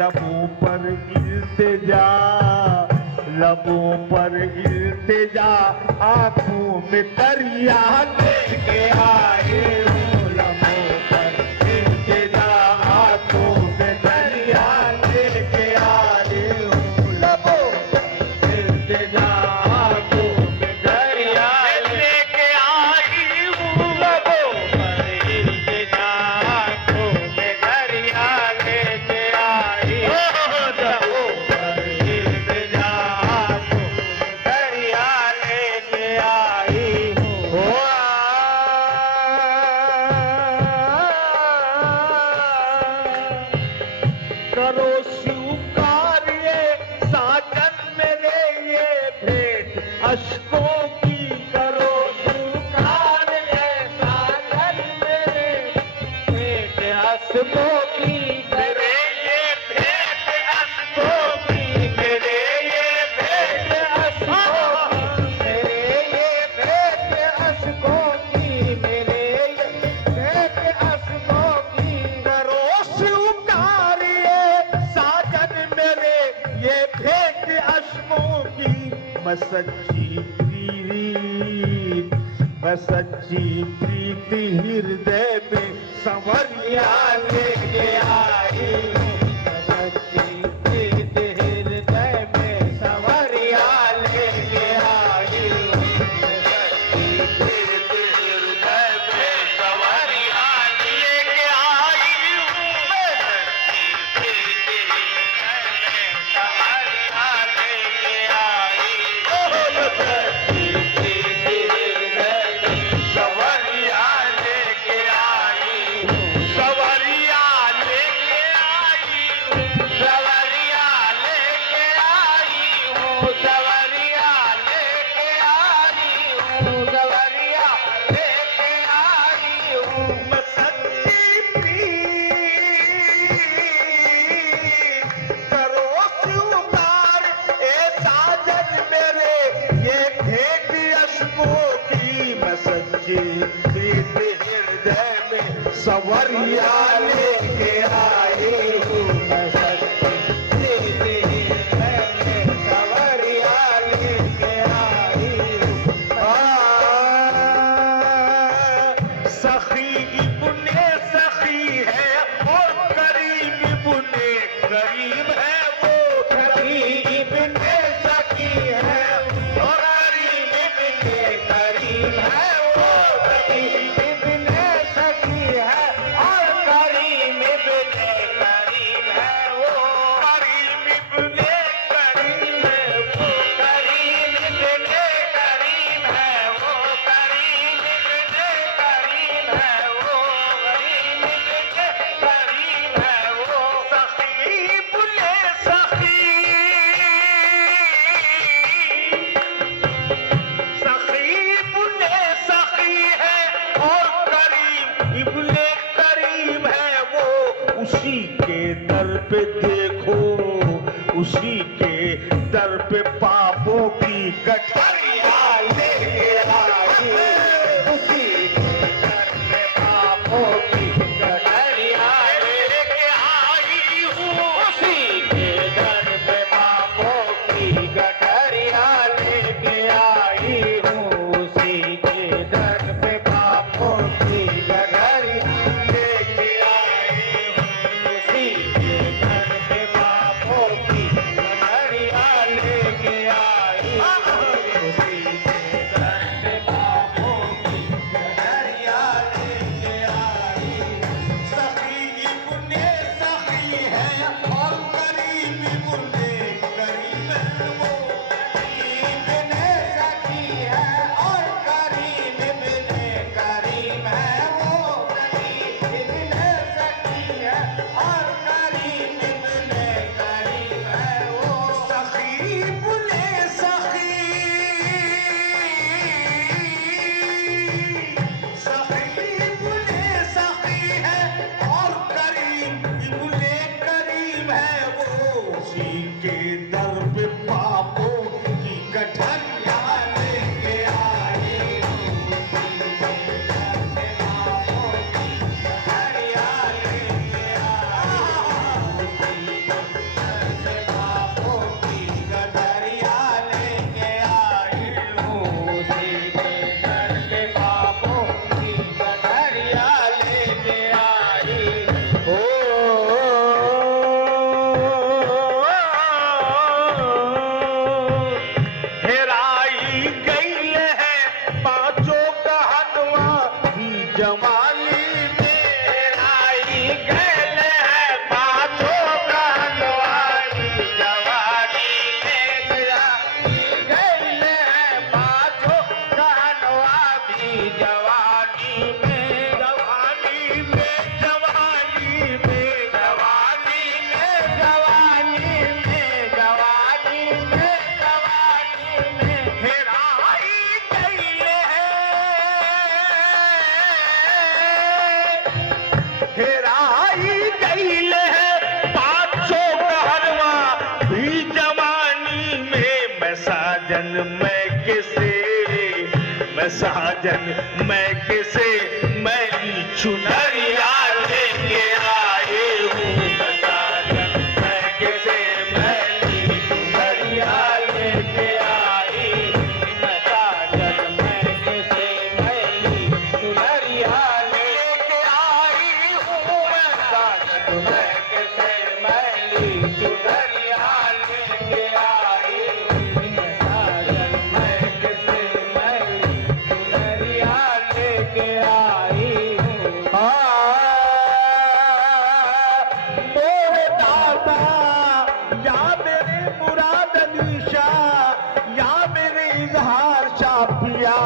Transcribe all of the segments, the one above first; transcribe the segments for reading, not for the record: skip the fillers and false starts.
लबों पर इल्तिजा, लबों पर इल्तिजा, आंखों में दरिया लेके आए हूँ। लबों पर इल्तिजा, आंखों में दरिया लेके आए हूँ। लबों पर इल्तिजा, आंखों में दरिया लेके आई हूँ। लबों पर इल्तिजा, आंखों में दरिया लेके आई हूँ। लबों पर इल्तिजा, आंखों में दरिया लेके आई हूँ। करो स्वीकार ये साजन मेरे, ये भेंट अश्कों की। करो स्वीकार ये साजन मेरे, भेंट अश्कों की। मेरे ये भेंट अश्कों की, मेरे ये भेंट अश्कों की, मेरे ये भेंट अश्कों की, मेरे ये भेंट अश्कों की। करो स्वीकार ये साजन मेरे, ये भेंट अश्कों की। मैं सच्ची प्रीत, मैं सच्ची प्रीत हृदय में संवरिया लेके आई हूँ। मैं सच्ची प्रीत हृदय में संवरिया लेके आई हूँ। मैं सच्ची प्रीत हृदय में संवरिया लेके आई हूँ। मैं सच्ची प्रीत हृदय में संवरिया लेके आई हूँ। मैं सच्ची प्रीत हृदय में संवरिया लेके आई हूँ। संवरिया लेके आई हूँ। संवरिया लेके आई हूँ। संवरिया लेके आई हूँ। संवरिया लेके आई हूँ। मैं सच्ची प्रीत करो स्वीकार ए साजन मेरे, ये भेंट अश्कों की। मैं सच्ची प्रीत हृदय में संवरिया लेके आई हूँ। मैं सच्ची प्रीत हृदय में संवरिया लेके आई हूँ। सखी इब्ने सखी है और करीम इब्ने करीम है वो। सखी इब्ने सखी है और करीम इब्ने करीम है वो। सखी इब्ने सखी है और करीम इब्ने करीम है वो। करीम इब्ने करीम है वो। करीम इब्ने करीम है वो। करीम इब्ने करीम है वो। करीम इब्ने करीम है वो। सखी इब्ने सखी, सखी इब्ने सखी है और करीम इब्ने करीम है वो। उसी के दर पे देखो, उसी के दर पे पापों की गठरिया लेके आई। उसी के दर पे पापों की गठरिया लेके आई हूँ। उसी के दर पे पापों की गठरिया लेके आई हूँ। उसी के दर पे पापों की गठरिया लेके आई हूँ। उसी के दर पे पापों की गठरिया लेके आई हूँ। उसी के दर पे पापों की गठरिया लेके आई हूँ। सखी इब्ने सखी है और करीम इब्ने करीम है वो। इब्ने सखी है और करीम इब्ने करीम है जवानी में आई गैल है पाछो कहनवानी जवानी में आई गैल है पाछो कहनवानी जवानी में जवानी में जवानी में जवानी में जवानी में जवानी में जवानी में हेराई गैल हेराई गईल है पाछो कहनवा भी जवानी में मैं साजन मैं किसे मैली चुनरिया लेके आए हूँ मैं साजन मैं किसे मैली चुनरिया लेके आई मैं साजन मैं किसे मैली चुनरिया लेके आई हूँ मैं साजन मैं किसे मैली चुनरिया लेके आई हूँ मैं साजन मैं किसे मैली चुनरिया लेके आई हूँ मोहे दाता या मेरे मुराद निशा या मेरे इजहार शापिया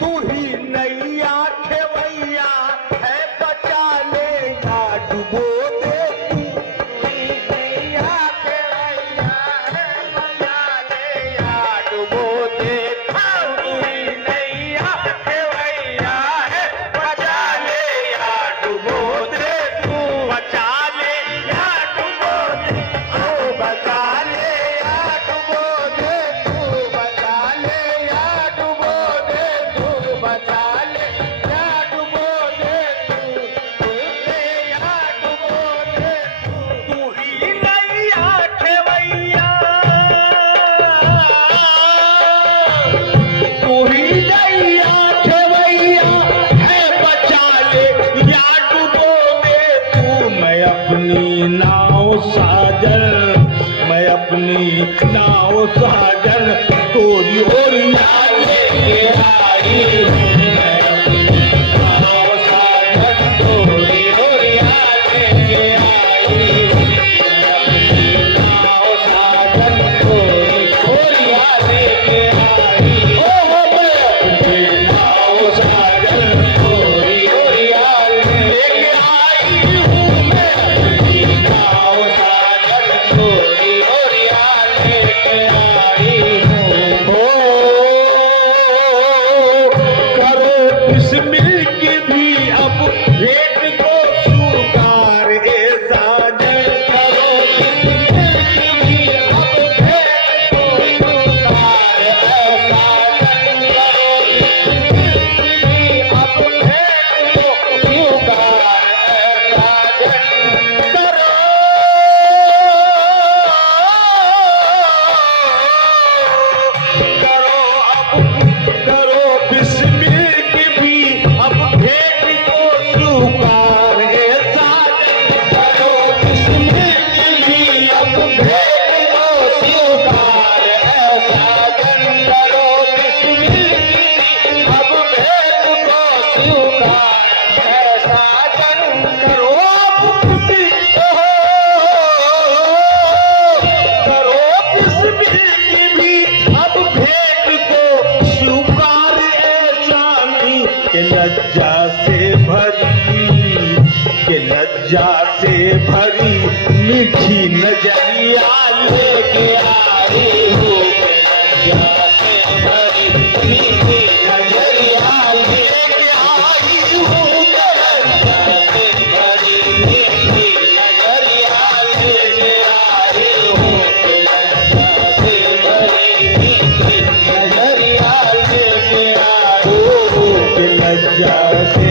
तू ही नैया खेवैया है बचा ले या डुबो दे तू ही नैया खेवैया है बचा ले या डुबो दे तू ही नैया खेवैया है बचा ले या डुबो दे तू बचा ले या डुबो दे ओ बचा ले या डुबो दे तू बचा ले या डुबो दे तू बचा ले या डुबो दे तू या डुबो दे तू ही नैया खेवैया तू ही नैया खेवैया है बचा ले या डुबो दे तू मैं अपनी नाव साजन तोरी ओरिया लेके आई हूँ मैं अपनी नाव साजन तोरी ओरिया लेके आई हूँ मैं अपनी नाव साजन तोरी ओरिया लेके आई हूँ मैं अपनी नाव साजन तोरी ओरिया लेके आई हूँ मैं अपनी नाव साजन तोरी ओरिया लेके आई हूँ करो बिस्मिल की भी अब भेंट को स्वीकार ए साजन करो बिस्मिल की भी अब भेंट को स्वीकार ए साजन करो बिस्मिल की भी अब भेंट को स्वीकार ए साजन करो बिस्मिल की भी अब भेंट को स्वीकार ए साजन करो बिस्मिल की भी अब भेंट को स्वीकार ए साजन करो बिस्मिल की भी अब भेंट को स्वीकार ए साजन करो बिस्मिल की भी अब भेंट को स्वीकार ए स्वामी के लज्जा से भरी मीठी नजरिया लेके आई हूँ के लज्जा से भरी मीठी नजरिया लेके आई हूँ के लज्जा से भरी मीठी नजरिया लेके आई हूँ के लज्जा से भरी मीठी नजरिया लेके आई हूँ के लज्जा से